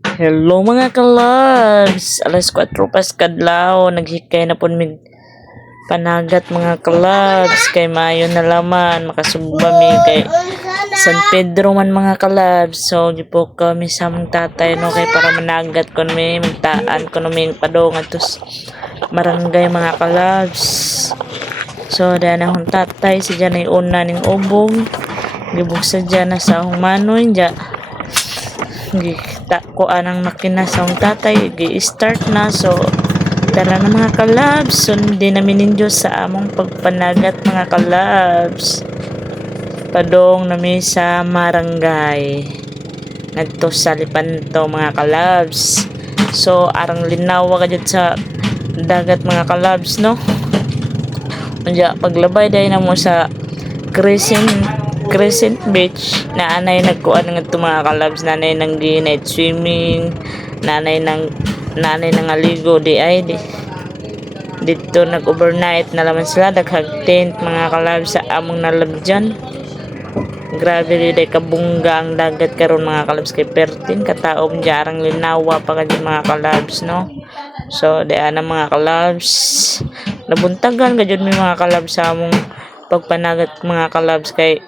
Hello mga kalabs! Alas 4 pas kadlaw, naghikay na po mig panagat mga kalabs, kay mayo na laman, makasugba mi kay San Pedro man mga kalabs. So, gipo kami sa mong tatay no, kay para managat ko mi, magtaan ko mi padong atos barangay mga kalabs. So, dahil akong tatay, si dyan ay una ning ubog, gibuksa dyan na sa akong manoy, dyan gita ko anang makina sa akong tatay, gi-start na. So, tara na mga kalabs, sundin namin ninyo sa among pagpanagat mga kalabs. Padong nami sa Marangay ngadto sa Lipanto mga kalabs. So, arang linawa ka dyan sa dagat mga kalabs no. Kaya paglabay dahil na mo sa Crescent Beach na anay nagkuan ng ito mga kalabs, nanay ng night swimming, nanay ng aligo di ay dito nag overnight na laman sila, daghag tent mga kalabs sa among nalabdyan. Grabe rin ay kabungga ang dagat karon mga kalabs, kay pertin kataom jarang linawa pa kadyo mga kalabs no. So diyan na mga kalabs, nabuntagan kadyo may mga kalabs sa among pagpanagat mga kalabs, kay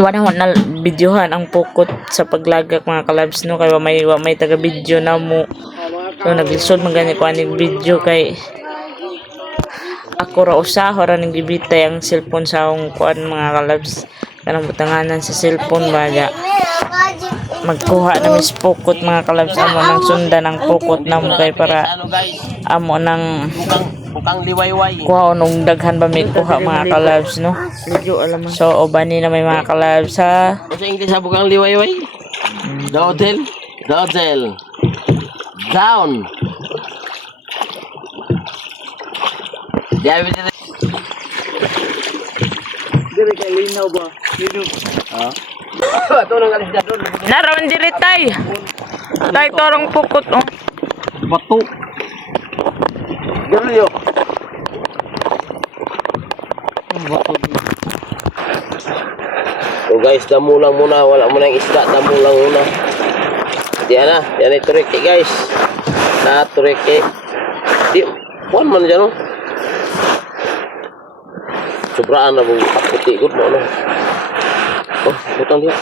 wala na videohan ang pukot sa paglagak mga kalabs no, kay wa may taga video na mo. So naglisod man gani ko aning video, kay ako ra usaho ra ning gibitay ang cellphone sa akong kuan mga kalabs, kanang butanganan sa cellphone baga magkuha na mis pukot mga kalabs, amo nang sundan ang pukot na mo, kay para amo nang bukang liwayway. kuha nung daghan ba may kuha mga kalabs no. So ubani na may mga kalabs ha. Sa English sa bukang liwayway. Dodel, dodel. Down. Diyan din. Dire kay linaw ba? Linaw. Ato nang alis dadon. Naraman diri tay. Tay torong pukot oh. Batu. Dili yo. So guys, damo lang muna, wala mo nang isda, damo lang muna. Diyan na, yan ay turiki guys. Na turiki. Di, buwan man dyan no. Sobraan na mong puti good mo no. Oh, butang dia.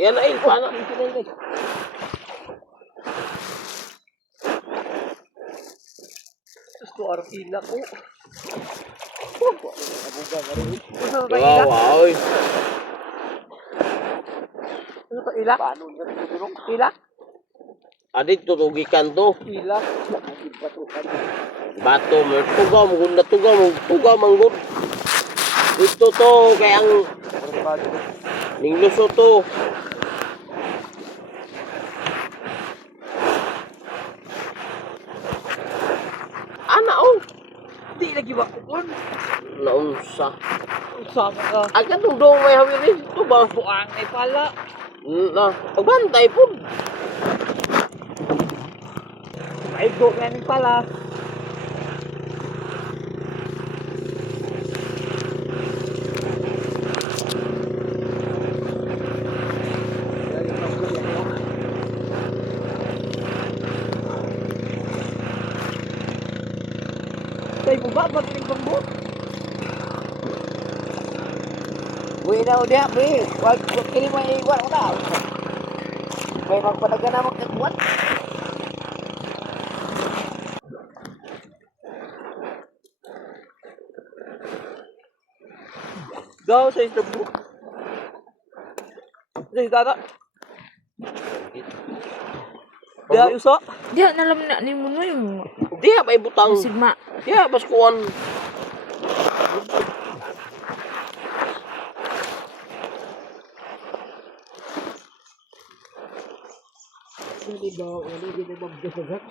Yan ay paano dito guys. Gusto arpila ko. Wow. Ano to, ilak? Ilak? Adit tutugikan to. Ilak. Bato mo tugaw mo gunda tugaw manggod. Dito to kay ang ning luso to. Ana oh. Di lagi ba kukon? Naunsa. Usama ka. Agad dong may hawiri to ba? Buang ay pala. Na, pagbantay po. Ay go nga ni pala. Tay mo ba pagling bangbo? Uy na udah, uy. Wag kini mo iwan mo na. May magpanaga na magkakuan. Daw sa isda bro. Sa isda na. Dia uso. Dia nalam na ni mo no yung Diya may butang. sigma. Diya baskuan. Hindi ba ano dito magdasagak?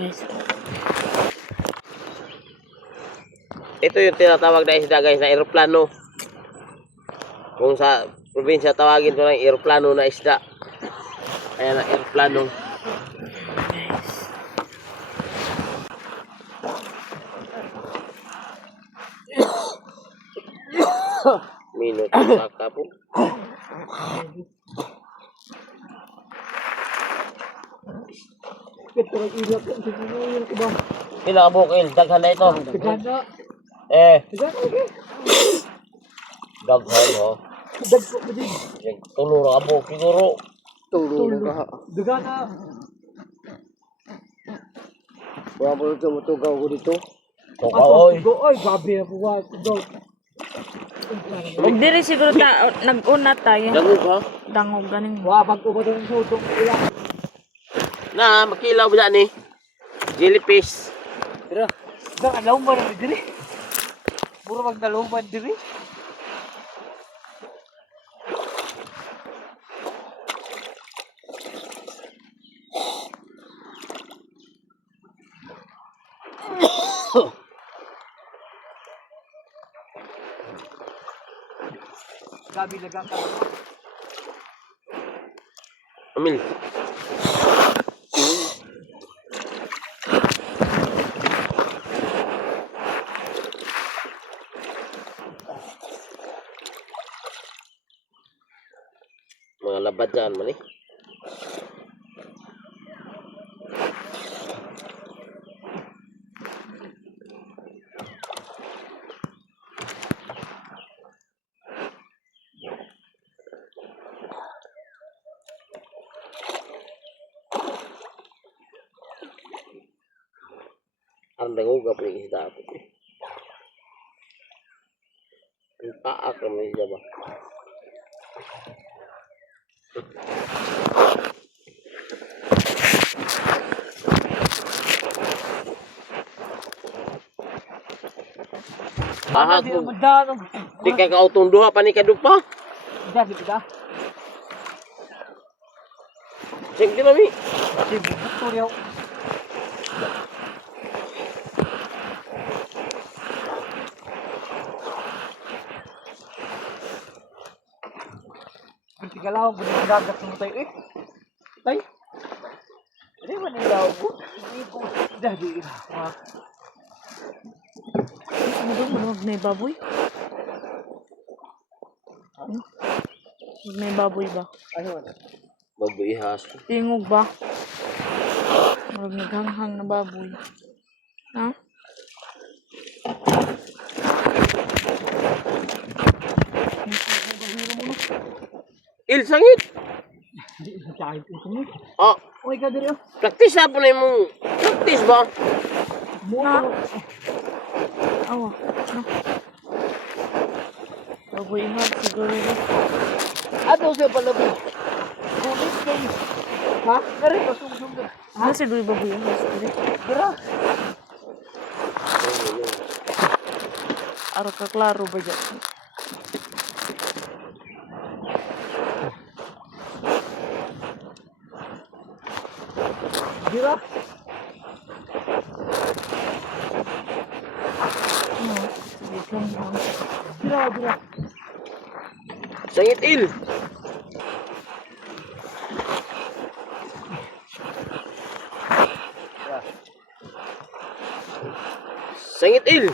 Guys. Ito yung tinatawag na isda guys na eroplano. Kung sa probinsya tawagin to ng eroplano na isda. Ayan ang eroplano. Minute saka po. Keturang ilap yan. Siguro yung iba. Pila ka bukil, daghan na ito. Tegana. Eh, Tegana, okay. daghan ho. Dagko mo din. Tulong ka bukil siguro. Tulong ka. Tegana. Wala mo ito matugaw ko dito. Tukaoy. Ay, gabi na po ba? Tugaw. Ug diri siguro nag-una tayo. Dagog ha. Dangog ganing. Wah, pag-ubod ng sutong ila. Na, makilaw ba ni? Jellyfish. Pero, isang alawman na diri. Puro magdalawman diri. Gabi lagang ka. Amil. Mga labad dyan man eh. Ang danguga pa rin isda ako. Ang paak naman isda ba? Ahag Di mo. naman dano. Di ka kautong duha pa ni kadupa. Dagi kita. Sige na mi. Si buto niya. Hindi ka lang, buti gagat mo tayo eh. Tay. Hindi man nilaw mo. Hindi ko. Dagi. Ano ba mag may baboy? Ano? Mag may baboy ba? Ano man? Magbuihas. Tingog ba? Mag naghanghang na baboy. Ha? Il sangit. Hindi sa kahit ito mo. Oh, Okay ka diri oh. practice na po na yung practice ba? Ha? Awa. No. Baboy nga siguro ba? Ano siya pala ba? Kulit kayo. Ha? Nari ka sumsum ka. Ano siguro baboy nga siguro? Dira. Araw ka klaro ba dyan? Dira. Ano? Wait lang lang. Dira, dira. Sangit il. Sangit il.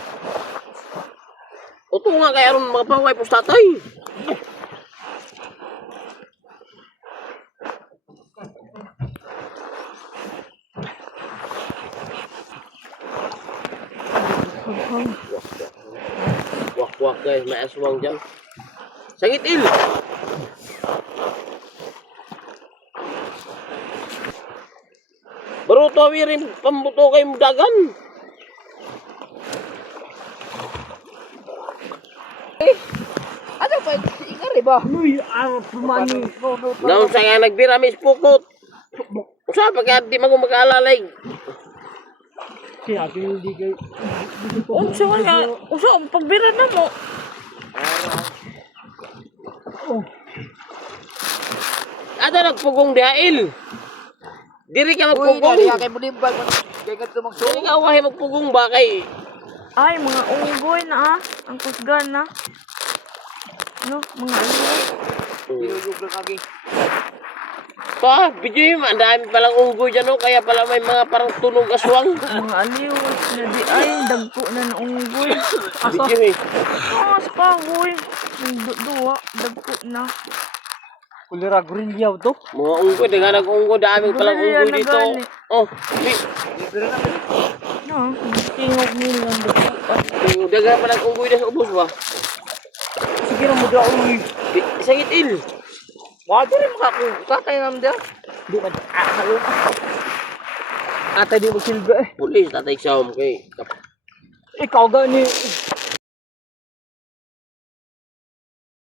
Oto nga kaya ron mga paway pustatay. Hanghang. Wak-wak guys, may aswang dyan. Sangit il. Baru to rin pambuto kay dagan. Ano ba? Ingari ba? Uy, pumani. Naon sa nga nagbira mis pukot. Usa pa kaya di mo mag-aalalay. Siya, hindi kayo. Unsa nga? Unsa ang pagbira na mo? Ada nagpugong dihail. Diri ka Uy, magpugong. dari kay mulimbag. Kaya ka Diri tumagsuong. ka wahay magpugong ba kay Ay, mga unggoy na ah. Ang kusgan na. No, mga unggoy. Dinuyog lang kagi. Pa, video yung ang dami palang unggoy dyan, oh. Kaya pala may mga parang tunog aswang. Mga aliw na di ay dagko na ng unggoy. Asa? Video eh. Sa kahoy. Duwa, dagko na. Kulira green yaw to. Mga unggoy, daga nag-unggoy. Dami palang Gulira unggoy na dito. gani. Oh, di. No, tingog nila dagko. Daga palang unggoy na sa ubos ba? Sige na mo daw uy. Isang itil. Wala rin makakutay naman dia. Di ba? Halo. Ata di mo silbi eh. Pulis, tatay siya kay. Ikaw gani